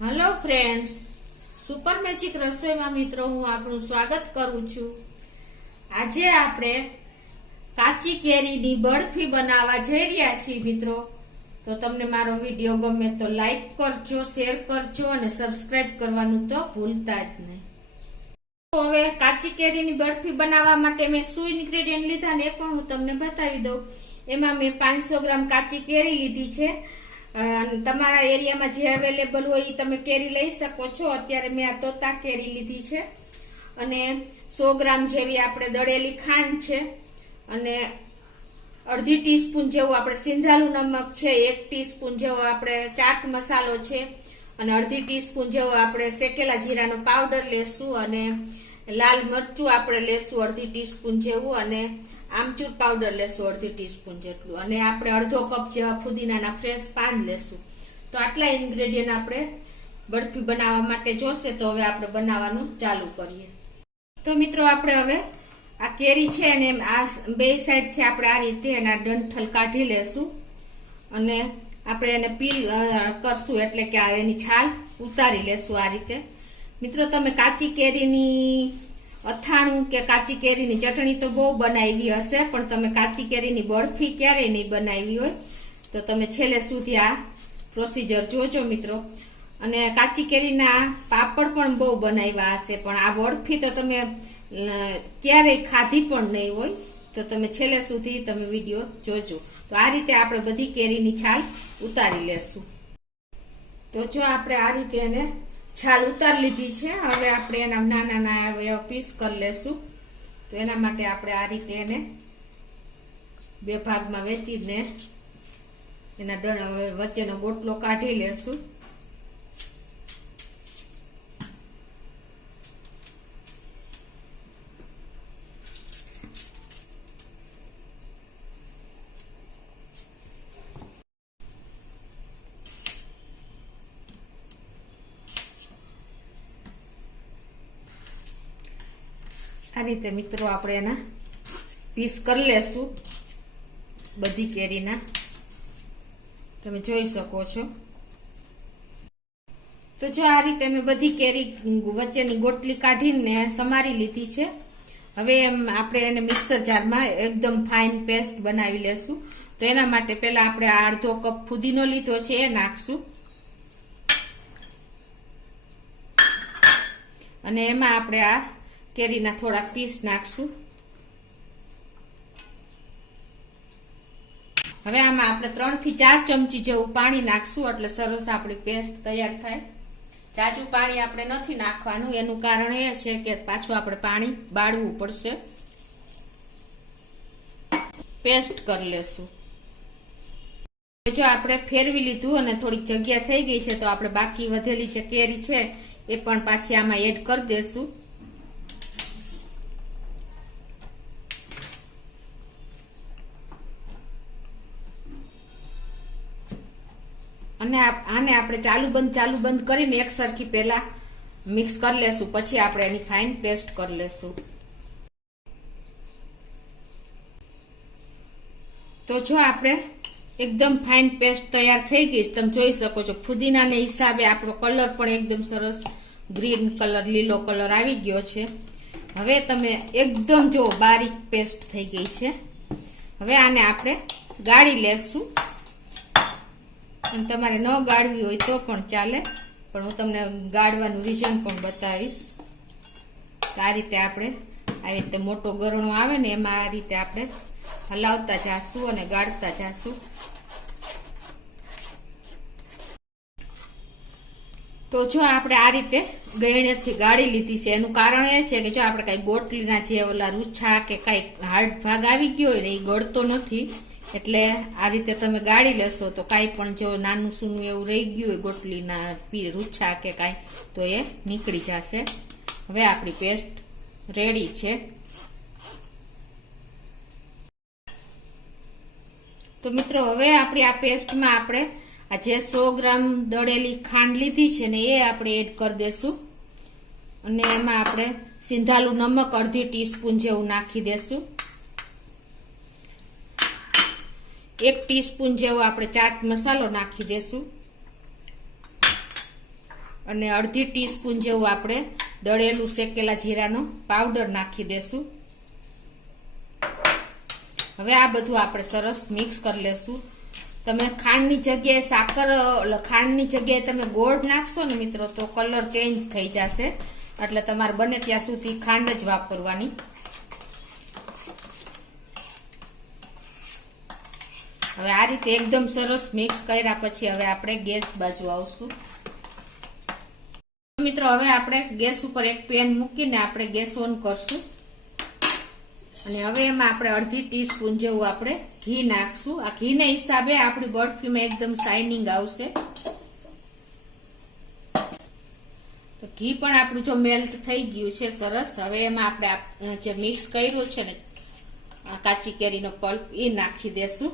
Hello friends, super magic રસોઈમાં મિત્રો હું આપનું સ્વાગત કરું છું। આજે આપણે કાચી કેરીની બરફી બનાવવા જઈ રહ્યા છીએ મિત્રો। તો તમને મારો વિડીયો ગમે તો લાઈક કરજો, શેર કરજો અને સબસ્ક્રાઇબ કરવાનું તો ભૂલતા જ નહીં। તો હવે કાચી કેરીની બરફી બનાવવા માટે મેં શું ઇન્ગ્રેડિયન્ટ લીધા ને એ પણ હું તમને બતાવી દઉં। એમાં મેં 500 ગ્રામ કાચી કેરી લીધી છે। તમારા એરિયામાં જે અવેલેબલ હોય એ તમે કેરી લઈ શકો છો। અત્યારે મેં આ તોતા કેરી લીધી છે અને 100 ગ્રામ જેવી આપણે દળેલી ખાંડ છે અને અડધી ટીસ્પૂન જેવું આપણે સિંધાલું નમક છે, 1 ટીસ્પૂન જેવો આપણે ચાટ મસાલો છે અને અડધી ટીસ્પૂન જેવો આપણે શેકેલા જીરાનો પાવડર લેશું અને લાલ મરચું આપણે લેશું અડધી ટીસ્પૂન જેવું અને આમચૂર પાવડર લેશું અડધી ટીસ્પૂન જેટલું અને આપણે અડધો કપ જેવા ફુદીનાના ફ્રેશ પાન લેશું। તો આટલા ઇન્ગ્રેડિયન્ટ આપણે બરફી બનાવવા માટે જોશે। તો હવે આપણે બનાવવાનું ચાલુ કરીએ। તો મિત્રો આપણે હવે આ કેરી છે અને આ બે સાઈડથી આપણે આ રીતે એના ડંઠલ કાઢી લેશું અને આપણે એને પીલ કરશું એટલે કે એની છાલ ઉતારી લેશું આ રીતે। મિત્રો તમે કાચી કેરીની અથાણું કે કાચી કેરીની ચટણી તો બહુ બનાવી હશે, પણ તમે કાચી કેરીની બરફી ક્યારેય નહીં બનાવી હોય તો તમે છેલ્લે સુધી આ પ્રોસીજર જોજો મિત્રો। અને કાચી કેરીના પાપડ પણ બહુ બનાવ્યા હશે, પણ આ બરફી તો તમે ક્યારેય ખાધી પણ નહીં હોય, તો તમે છેલ્લે સુધી તમે વિડીયો જોજો। તો આ રીતે આપણે બધી કેરીની છાલ ઉતારી લેશું। તો જો આપણે આ રીતે એને છાલ ઉતારી લીધી છે। હવે આપણે એના નાના નાના પીસ કરી લેશું। તો એના માટે આપણે આ રીતે એને બે ભાગમાં વેચીને એના વચ્ચેનો ગોટલો કાઢી લેશું। આ રીતે મિત્રો આપણે એના પીસ કરી લેશું બધી કેરીના, તમે જોઈ શકો છો। તો જો આ રીતે મેં બધી કેરી વચ્ચેની ગોટલી કાઢીને સમારી લીધી છે। હવે આપણે એને મિક્સર જારમાં એકદમ ફાઇન પેસ્ટ બનાવી લેશું। તો એના માટે પહેલા આપણે આ અડધો કપ ફુદીનો લીધો છે એ નાખશું અને એમાં આપણે આ કેરીના થોડાક પીસ નાખશું। હવે આમાં આપણે 3 થી 4 ચમચી જેવું પાણી નાખશું એટલે સરસ આપણી પેસ્ટ તૈયાર થાય। જાજુ પાણી આપણે નથી નાખવાનું, એનું કારણ એ છે કે પાછું આપણે પાણી બાળવું પડશે। પેસ્ટ કરી લેશું। જો આપણે ફેરવી લીધું અને થોડીક જગ્યા થઈ ગઈ છે, તો આપણે બાકી વધેલી જે કેરી છે એ પણ પાછી આમાં એડ કરી દેશું। અને આને આપણે ચાલુ બંધ કરીને એક સરખી પહેલા મિક્સ કરી લેશું, પછી આપણે એની ફાઇન પેસ્ટ કરી લેશું। તો જો આપણે એકદમ ફાઇન પેસ્ટ તૈયાર થઈ ગઈ, તમે જોઈ શકો છો ફુદીનાને હિસાબે આપણો કલર પણ એકદમ સરસ ગ્રીન કલર, લીલો કલર આવી ગયો છે। હવે તમે એકદમ જો બારીક પેસ્ટ થઈ ગઈ છે। હવે આને આપણે ગાળી લેશું અને તમારે ન ગાળવી હોય તો પણ ચાલે, પણ હું તમને ગાળવાનું રીઝન પણ બતાવીશ। આ રીતે આપણે આ રીતે મોટો ગરણો આવે ને એમાં આ રીતે આપણે હલાવતા જાશું અને ગાળતા જાશું। તો જો આપણે આ રીતે ગળણેથી ગાળી લીધી છે, એનું કારણ એ છે કે જો આપણે કઈ ગોટલીના જે ઓલા રૂછા કે કઈ હાર્ડ ભાગ આવી ગયો હોય ને એ ગળતો નથી, એટલે આ રીતે તમે ગાળી લેશો તો કાંઈ પણ જો નાનું સૂનું એવું રહી ગયું હોય ગોટલીના રૂછા કે કાંઈ, તો એ નીકળી જશે। હવે આપણી પેસ્ટ રેડી છે। તો મિત્રો હવે આપણી આ પેસ્ટમાં આપણે આ જે 100 ગ્રામ દળેલી ખાંડ લીધી છે ને એ આપણે એડ કરી દેશું અને એમાં આપણે સિંધાલું નમક અડધી ટીસ્પૂન જેવું નાખી દેશું। 1 ટીસ્પૂન જેવો આપણે ચાટ મસાલો નાખી દેશું અને અડધી ટીસ્પૂન જેવું આપણે દળેલું શેકેલા જીરાનો પાવડર નાખી દેશું. હવે આ બધું આપણે સરસ મિક્સ કરી લેશું. તમે ખાંડની જગ્યાએ ખાંડની જગ્યાએ તમે ગોળ નાખશો ને મિત્રો તો કલર ચેન્જ થઈ જશે, એટલે તમારે બને ત્યાં સુધી ખાંડ જ વાપરવાની. હવે આ રીતે એકદમ સરસ મિક્સ કર્યા પછી હવે આપણે ગેસ બાજુ આવશું. મિત્રો હવે આપણે ગેસ ઉપર એક પેન મૂકીને આપણે ગેસ ઓન કરશું અને હવે એમાં આપણે અડધી ટીસ્પૂન જેવું આપણે ઘી નાખશું. આ ઘીના હિસાબે આપણી બરફીમાં એકદમ શાઇનિંગ આવશે. તો ઘી પણ આપણું જો મેલ્ટ થઈ ગયું છે સરસ. હવે એમાં આપણે જે મિક્સ કર્યું છે ને કાચી કેરીનો પલ્પ એ નાખી દેશું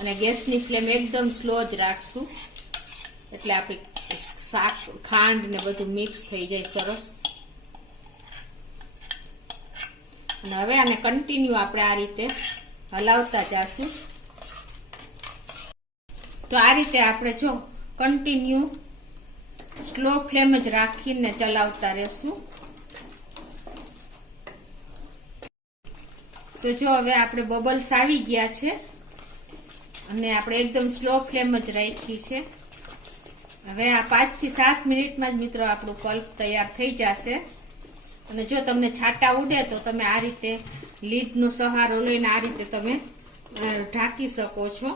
અને ગેસની ફ્લેમ એકદમ સ્લો જ રાખશું, એટલે આપણી ખાંડ ને બધું મિક્સ થઈ જાય સરસ. અને હવે આને કન્ટિન્યુ આપણે આ રીતે હલાવતા જઈશું. તો આ રીતે આપણે જો કન્ટિન્યુ સ્લો ફ્લેમ જ રાખીને ચલાવતા રહેશું. તો જો હવે આપણે બબલ્સ આવી ગયા છે અને આપણે એકદમ સ્લો ફ્લેમ જ રાખી છે. હવે આ 5 થી 7 મિનિટમાં જ મિત્રો આપણું પલ્પ તૈયાર થઈ જશે. અને જો તમને છાંટા ઉડે તો તમે આ રીતે લીડનો સહારો લઈને આ રીતે તમે ઢાંકી શકો છો.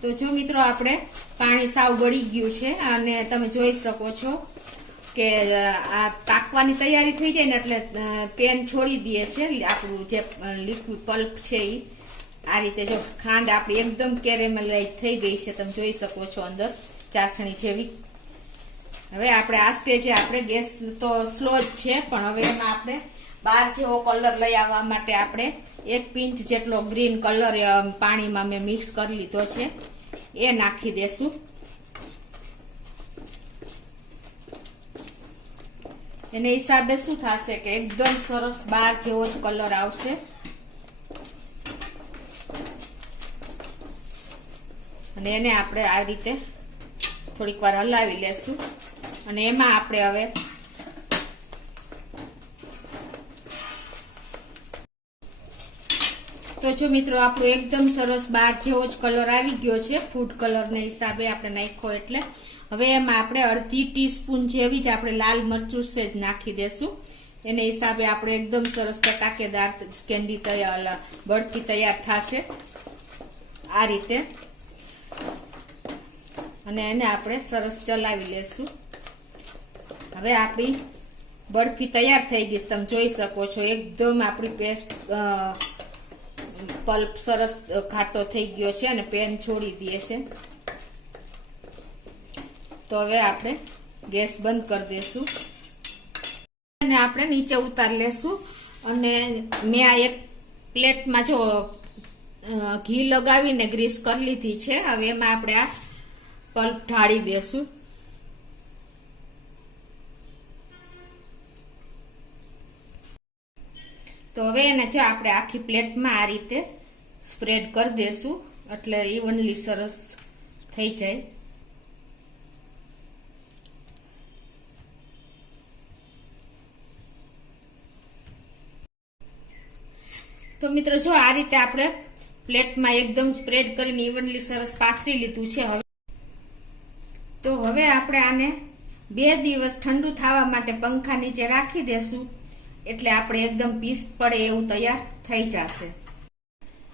તો જો મિત્રો આપણે પાણી સાવ બળી ગયું છે અને તમે જોઈ શકો છો કે આ પાકવાની તૈયારી થઈ જાય ને એટલે પેન છોડી દે છે આપણું જે લિક્વિડ પલ્પ છે એ. આ રીતે જો ખાંડ આપણી એકદમ કેરેમલાઇઝ થઈ ગઈ છે, તમે જોઈ શકો છો અંદર ચાસણી જેવી. હવે આપણે આ સ્ટેજે આપણે ગેસ તો સ્લો જ છે પણ હવે એમાં આપણે બાર જેવો કલર લઈ આવવા માટે આપણે 1 પિંચ જેટલો ગ્રીન કલર પાણીમાં મેં મિક્સ કરી લીધો છે એ નાખી દેશું. એને હિસાબે શું થશે કે એકદમ સરસ બાર જેવો જ કલર આવશે. અને એને આપણે આ રીતે થોડીક વાર હલાવી લેશું અને એમાં આપણે હવે તો જો મિત્રો આપણું એકદમ સરસ બાર જેવો જ કલર આવી ગયો છે, ફૂડ કલરના હિસાબે આપણે નાખ્યો એટલે. હવે એમાં આપણે અડધી ટીસ્પૂન જેવી જ આપણે લાલ મરચું સેજ નાખી દેશું. એને હિસાબે આપણે એકદમ સરસ ચટાકેદાર કેન્ડી બરફી તૈયાર થશે આ રીતે. અને એને આપણે સરસ ચલાવી લેશું. હવે આપણી બરફી તૈયાર થઈ ગઈ, તમે જોઈ શકો છો એકદમ આપણી પેસ્ટ પલ્પ સરસ ઘાટો થઈ ગયો છે અને પેન છોડી દે છે. તો હવે આપણે ગેસ બંધ કરી દેશું અને આપણે નીચે ઉતારી લેશું. અને મેં આ એક પ્લેટમાં જો ઘી લગાવીને ગ્રીસ કરી લીધી છે. હવે એમાં આપણે આ પલ્પ ઢાળી દેશું. તો હવે એને જો આપણે આખી પ્લેટમાં આ રીતે સ્પ્રેડ કરી દેશું એટલે ઇવનલી સરસ થઈ જાય. તો મિત્રો જો આ રીતે આપણે પ્લેટમાં એકદમ સ્પ્રેડ કરીને ઇવનલી સરસ પાથરી લીધું છે. તો હવે આપણે આને 2 દિવસ ઠંડુ થવા માટે પંખા નીચે રાખી દેશું એટલે આપણે એકદમ પીસ પડે એવું તૈયાર થઈ જશે.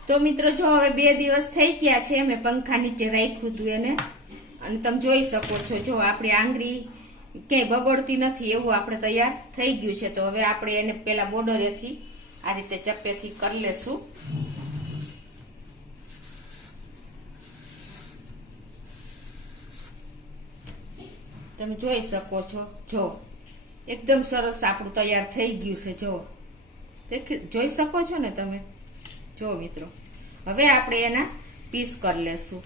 તો મિત્રો જો હવે 2 દિવસ થઈ ગયા છે, મેં પંખા નીચે રાખ્યું હતું એને અને તમે જોઈ શકો છો જો આપણી આંગળી ક્યાંય બગડતી નથી એવું આપણે તૈયાર થઈ ગયું છે. તો હવે આપણે એને પેલા બોર્ડરેથી આ રીતે ચપ્પેથી કરી લેશું. તમે જોઈ શકો છો જો એકદમ સરસ આપણું તૈયાર થઈ ગયું છે. જો જોઈ શકો છો ને તમે જો મિત્રો. હવે આપણે એના પીસ કરી લેશું.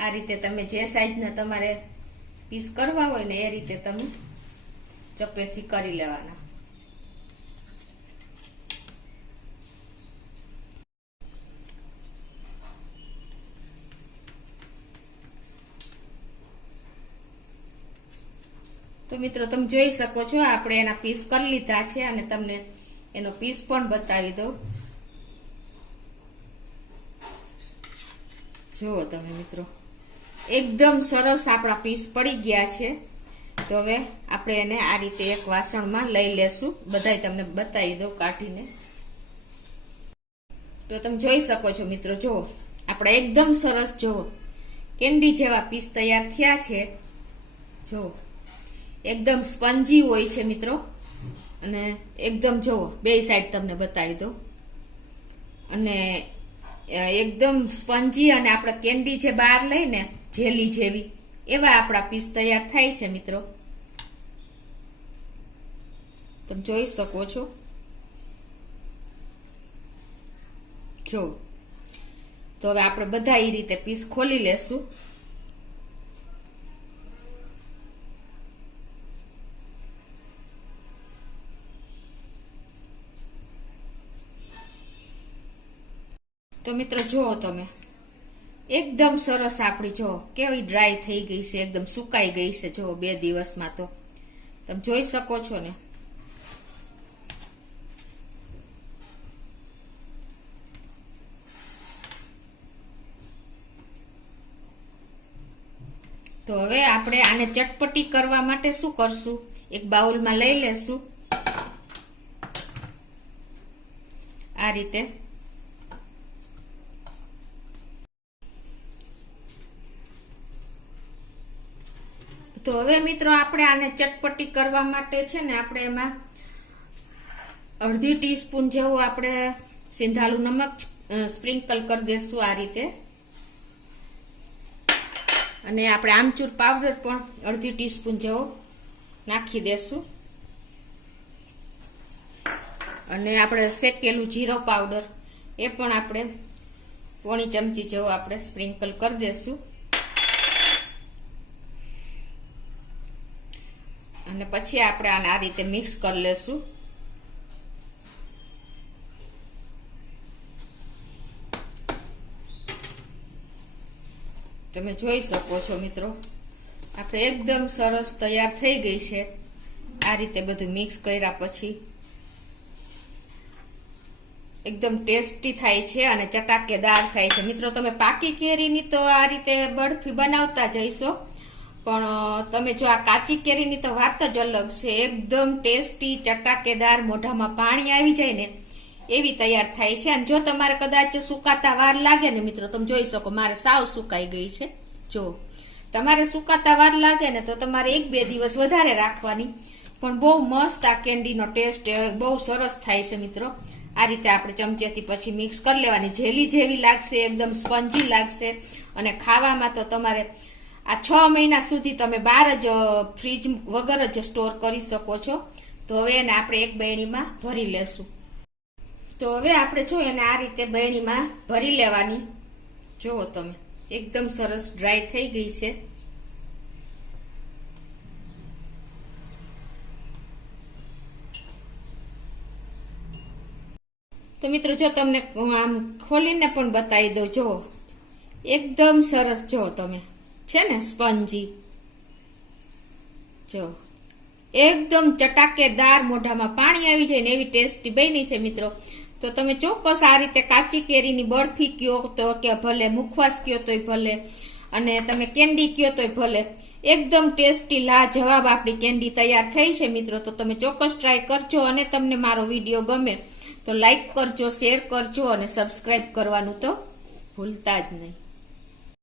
આ રીતે તમે જે સાઈઝના તમારે પીસ કરવા હોય ને એ રીતે તમે ચપ્પેથી કરી લેવાના. તો મિત્રો તમે જોઈ શકો છો આપણે એના પીસ કરી લીધા છે અને તમને એનો પીસ પણ બતાવી દઉં. જુઓ તમે મિત્રો એકદમ સરસ આપણા પીસ પડી ગયા છે. તો હવે આપણે એને આ રીતે એક વાસણમાં લઈ લેશું. બધાય તમને બતાવી દઉં કાઢીને. તો તમે જોઈ શકો છો મિત્રો, જુઓ આપણે એકદમ સરસ જુઓ કેન્ડી જેવા પીસ તૈયાર થયા છે. જુઓ એકદમ સ્પંજી હોય છે મિત્રો, અને એકદમ જુઓ બે સાઈડ તમને બતાવી દઉં, અને એકદમ સ્પંજી અને આપણે કેન્ડી જે બહાર લઈને જેલી જેવી એવા આપણા પીસ તૈયાર થાય છે મિત્રો. તમે જોઈ શકો છો. જો તો હવે આપણે બધા એ રીતે પીસ ખોલી લેશું. તો મિત્રો જુઓ તમે એકદમ સરસ આપણી જો કેવી ડ્રાય થઈ ગઈ છે, એકદમ સુકાઈ ગઈ છે. જો 2 દિવસમાં તો તમે જોઈ શકો છો ને. તો હવે આપણે આને ચટપટી કરવા માટે શું કરશું, એક બાઉલમાં લઈ લેશું આ રીતે. તો હવે મિત્રો આપણે આને ચટપટી કરવા માટે છે ને આપણે એમાં અડધી ટીસ્પૂન જેવું આપણે સિંધાલું નમક સ્પ્રિંકલ કરી દેશું આ રીતે, અને આપણે આમચૂર પાવડર પણ અડધી ટીસ્પૂન જેવો નાખી દેશું, અને આપણે શેકેલું જીરો પાવડર એ પણ આપણે પોણી ચમચી જેવો આપણે સ્પ્રિંકલ કરી દેશું. અને પછી આપણે આને આ રીતે મિક્સ કરી લેશું. તમે જોઈ શકો છો મિત્રો આપણે એકદમ સરસ તૈયાર થઈ ગઈ છે. આ રીતે બધું મિક્સ કર્યા પછી એકદમ ટેસ્ટી થાય છે અને ચટાકેદાર થાય છે. મિત્રો તમે પાકી કેરીની તો આ રીતે બરફી બનાવતા જઈશો, પણ તમે જો આ કાચી કેરીની તો વાત જ અલગ છે. એકદમ ટેસ્ટી ચટાકેદાર મોઢામાં પાણી આવી જાય ને એવી તૈયાર થાય છે. અને જો તમારે કદાચ સુકાતા વાર લાગે ને મિત્રો, તમે જોઈ શકો મારે સાવ સુકાઈ ગઈ છે. જો તમારે સુકાતા વાર લાગે ને તો તમારે 1-2 દિવસ વધારે રાખવાની, પણ બહુ મસ્ત આ કેન્ડીનો ટેસ્ટ બહુ સરસ થાય છે મિત્રો. આ રીતે આપણે ચમચેથી પછી મિક્સ કરી લેવાની. જેલી જેવી લાગશે, એકદમ સ્પંજી લાગશે, અને ખાવામાં તો તમારે આ 6 મહિના સુધી તમે બહાર જ ફ્રીજ વગર જ સ્ટોર કરી શકો છો. તો હવે એને આપણે એક બરણીમાં ભરી લેશું. તો હવે આપણે જો એને આ રીતે બરણીમાં ભરી લેવાની. જુઓ તમે એકદમ સરસ ડ્રાય થઈ ગઈ છે. તો મિત્રો જો તમને આમ ખોલીને પણ બતાવી દઉં, જો એકદમ સરસ જો તમે છે ને સ્પંજી, જો એકદમ ચટાકેદાર મોઢામાં પાણી આવી જાય ને એવી ટેસ્ટી બની છે મિત્રો. તો તમે ચોક્કસ આ રીતે કાચી કેરીની બરફી કયો તો કે ભલે, મુખવાસ કયો તોય ભલે, અને તમે કેન્ડી કયો તોય ભલે, એકદમ ટેસ્ટી લાજવાબ આપણી કેન્ડી તૈયાર થઈ છે મિત્રો. તો તમે ચોક્કસ ટ્રાય કરજો, અને તમને મારો વિડીયો ગમે તો લાઈક કરજો, શેર કરજો, અને સબસ્ક્રાઈબ કરવાનું તો ભૂલતા જ નહીં.